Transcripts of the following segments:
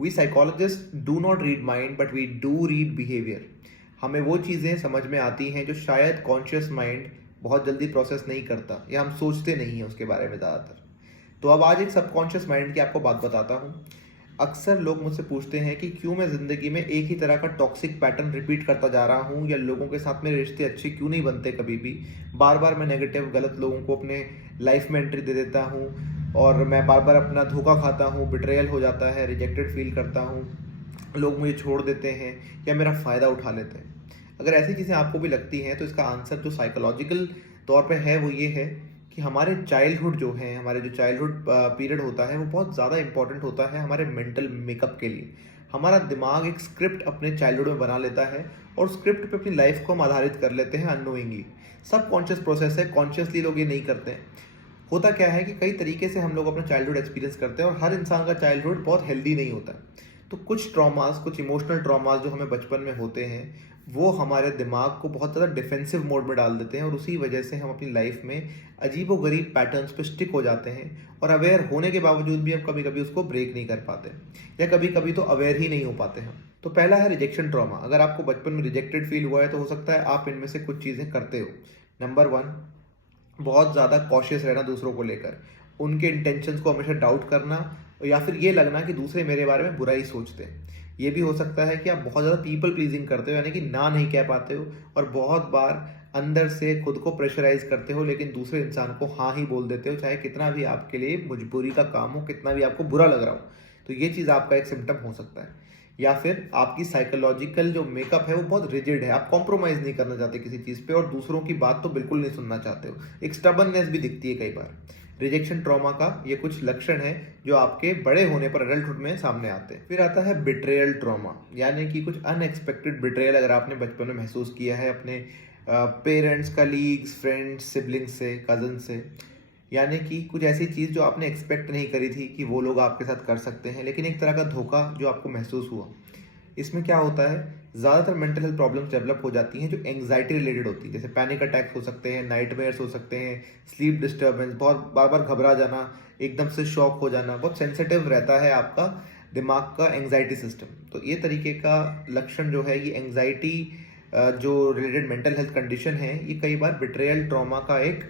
We psychologists do not read mind but we do read behaviour. हमें वो चीज़ें समझ में आती हैं जो शायद कॉन्शियस माइंड बहुत जल्दी प्रोसेस नहीं करता या हम सोचते नहीं हैं उसके बारे में ज़्यादातर। तो अब आज एक सबकॉन्शियस माइंड की आपको बात बताता हूँ। अक्सर लोग मुझसे पूछते हैं कि क्यों मैं ज़िंदगी में एक ही तरह का टॉक्सिक पैटर्न रिपीट करता जा रहा हूँ, या लोगों के साथ मेरे रिश्ते अच्छे क्यों नहीं बनते कभी भी। बार बार मैं नेगेटिव गलत लोगों को अपने लाइफ में एंट्री दे देता हूँ और मैं बार बार अपना धोखा खाता हूँ, बिट्रेयल हो जाता है, रिजेक्टेड फील करता हूँ, लोग मुझे छोड़ देते हैं या मेरा फ़ायदा उठा लेते हैं। अगर ऐसी चीज़ें आपको भी लगती हैं तो इसका आंसर जो साइकोलॉजिकल तौर पे है वो ये है कि हमारे चाइल्डहुड जो है, हमारे जो चाइल्डहुड पीरियड होता है वो बहुत ज़्यादा इंपॉर्टेंट होता है हमारे मेंटल मेकअप के लिए। हमारा दिमाग एक स्क्रिप्ट अपने चाइल्डहुड में बना लेता है और स्क्रिप्ट पे अपनी लाइफ को हम आधारित कर लेते हैं अननोइंगली। सब कॉन्शियस प्रोसेस है, कॉन्शियसली लोग ये नहीं करते हैं। होता क्या है कि कई तरीके से हम लोग अपना चाइल्डहुड एक्सपीरियंस करते हैं और हर इंसान का चाइल्डहुड बहुत हेल्दी नहीं होता है। तो कुछ ट्रॉमास, कुछ इमोशनल ट्रॉमास जो हमें बचपन में होते हैं वो हमारे दिमाग को बहुत ज़्यादा डिफेंसिव मोड में डाल देते हैं और उसी वजह से हम अपनी लाइफ में अजीबोगरीब पैटर्न्स पे स्टिक हो जाते हैं और अवेयर होने के बावजूद भी हम कभी कभी उसको ब्रेक नहीं कर पाते, या कभी कभी तो अवेयर ही नहीं हो पाते हम। तो पहला है रिजेक्शन ट्रॉमा। अगर आपको बचपन में रिजेक्टेड फील हुआ है तो हो सकता है आप इनमें से कुछ चीज़ें करते हो। नंबर वन, बहुत ज़्यादा कॉशियस रहना दूसरों को लेकर, उनके इंटेंशंस को हमेशा डाउट करना, या फिर ये लगना कि दूसरे मेरे बारे में बुरा ही सोचते हैं। ये भी हो सकता है कि आप बहुत ज़्यादा पीपल प्लीजिंग करते हो, यानी कि ना नहीं कह पाते हो और बहुत बार अंदर से खुद को प्रेशराइज करते हो लेकिन दूसरे इंसान को हाँ ही बोल देते हो, चाहे कितना भी आपके लिए मजबूरी का काम हो, कितना भी आपको बुरा लग रहा हो। तो ये चीज़ आपका एक सिम्टम हो सकता है। या फिर आपकी साइकोलॉजिकल जो मेकअप है वो बहुत रिजिड है, आप कॉम्प्रोमाइज़ नहीं करना चाहते किसी चीज़ पे और दूसरों की बात तो बिल्कुल नहीं सुनना चाहते हो। एक स्टबर्ननेस भी दिखती है कई बार। रिजेक्शन ट्रॉमा का ये कुछ लक्षण है जो आपके बड़े होने पर एडल्टहुड में सामने आते हैं। फिर आता है बिट्रेयल ट्रॉमा, यानी कि कुछ अनएक्सपेक्टेड बिट्रेयल अगर आपने बचपन में महसूस किया है अपने पेरेंट्स, कलीग्स, फ्रेंड्स, सिबलिंग्स से, कजन से। यानी कि कुछ ऐसी चीज़ जो आपने एक्सपेक्ट नहीं करी थी कि वो लोग आपके साथ कर सकते हैं, लेकिन एक तरह का धोखा जो आपको महसूस हुआ। इसमें क्या होता है, ज़्यादातर मेंटल हेल्थ प्रॉब्लम्स डेवलप हो जाती हैं जो एंग्जाइटी रिलेटेड होती है, जैसे पैनिक अटैक्स हो सकते हैं, नाइटमेयर्स हो सकते हैं, स्लीप डिस्टर्बेंस, बहुत बार बार घबरा जाना, एकदम से शॉक हो जाना। बहुत सेंसिटिव रहता है आपका दिमाग का एंग्जाइटी सिस्टम। तो ये तरीके का लक्षण जो है, ये एंग्जाइटी जो रिलेटेड मेंटल हेल्थ कंडीशन है, ये कई बार बिट्रेयल ट्रॉमा का एक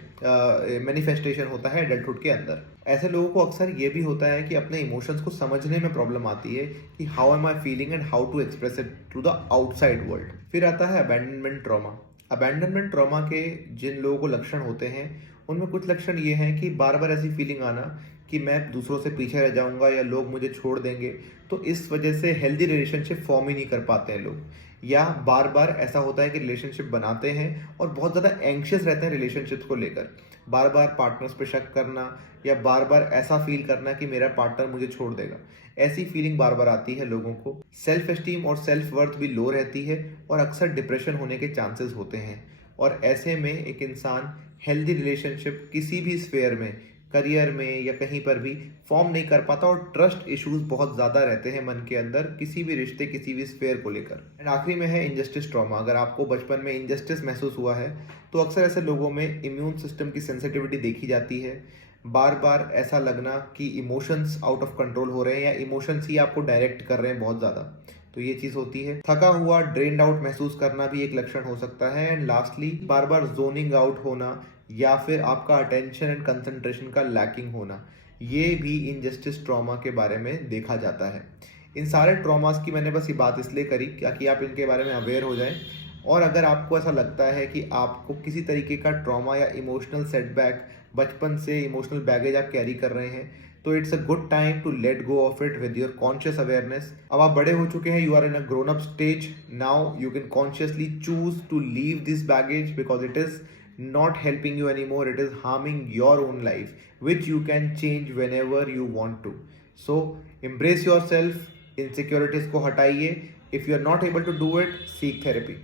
मैनिफेस्टेशन होता है एडल्टहुड के अंदर। ऐसे लोगों को अक्सर ये भी होता है कि अपने इमोशंस को समझने में प्रॉब्लम आती है कि how am I feeling and how to express it to the outside world. फिर आता है अबैंडनमेंट ट्रॉमा। अबैंडनमेंट ट्रॉमा के जिन लोगों को लक्षण होते हैं उनमें कुछ लक्षण ये हैं कि बार बार ऐसी फीलिंग आना कि मैं दूसरों से पीछे रह जाऊंगा या लोग मुझे छोड़ देंगे, तो इस वजह से हेल्दी रिलेशनशिप फॉर्म ही नहीं कर पाते हैं लोग। या बार बार ऐसा होता है कि रिलेशनशिप बनाते हैं और बहुत ज़्यादा एंग्शियस रहते हैं रिलेशनशिप्स को लेकर, बार बार पार्टनर्स पे शक करना या बार बार ऐसा फील करना कि मेरा पार्टनर मुझे छोड़ देगा। ऐसी फीलिंग बार बार आती है लोगों को। सेल्फ एस्टीम और सेल्फ वर्थ भी लो रहती है और अक्सर डिप्रेशन होने के चांसेस होते हैं। और ऐसे में एक इंसान हेल्दी रिलेशनशिप किसी भी स्फेयर में, करियर में या कहीं पर भी फॉर्म नहीं कर पाता और ट्रस्ट इश्यूज बहुत ज़्यादा रहते हैं मन के अंदर किसी भी रिश्ते, किसी भी स्फेयर को लेकर। एंड आखिरी में है इंजस्टिस ट्रॉमा। अगर आपको बचपन में इंजस्टिस महसूस हुआ है तो अक्सर ऐसे लोगों में इम्यून सिस्टम की सेंसिटिविटी देखी जाती है। बार बार ऐसा लगना कि इमोशंस आउट ऑफ कंट्रोल हो रहे हैं या इमोशंस ही आपको डायरेक्ट कर रहे हैं बहुत ज़्यादा, तो ये चीज़ होती है। थका हुआ, ड्रेन्ड आउट महसूस करना भी एक लक्षण हो सकता है। And lastly, bar bar zoning out होना या फिर आपका अटेंशन एंड कंसंट्रेशन का लैकिंग होना, ये भी इनजस्टिस ट्रॉमा के बारे में देखा जाता है। इन सारे ट्रॉमास की मैंने बस ये बात इसलिए करी ताकि आप इनके बारे में अवेयर हो जाएं। और अगर आपको ऐसा लगता है कि आपको किसी तरीके का ट्रॉमा या इमोशनल सेटबैक, बचपन से इमोशनल बैगेज आप कैरी कर रहे हैं, तो it's a good time to let go of it with your conscious awareness. अब आप बड़े हो चुके हैं, you are in a grown up stage now, you can consciously choose to leave this baggage because it is not helping you anymore, it is harming your own life, which you can change whenever you want to. So embrace yourself, insecurities को हटाइए. If you are not able to do it, seek therapy.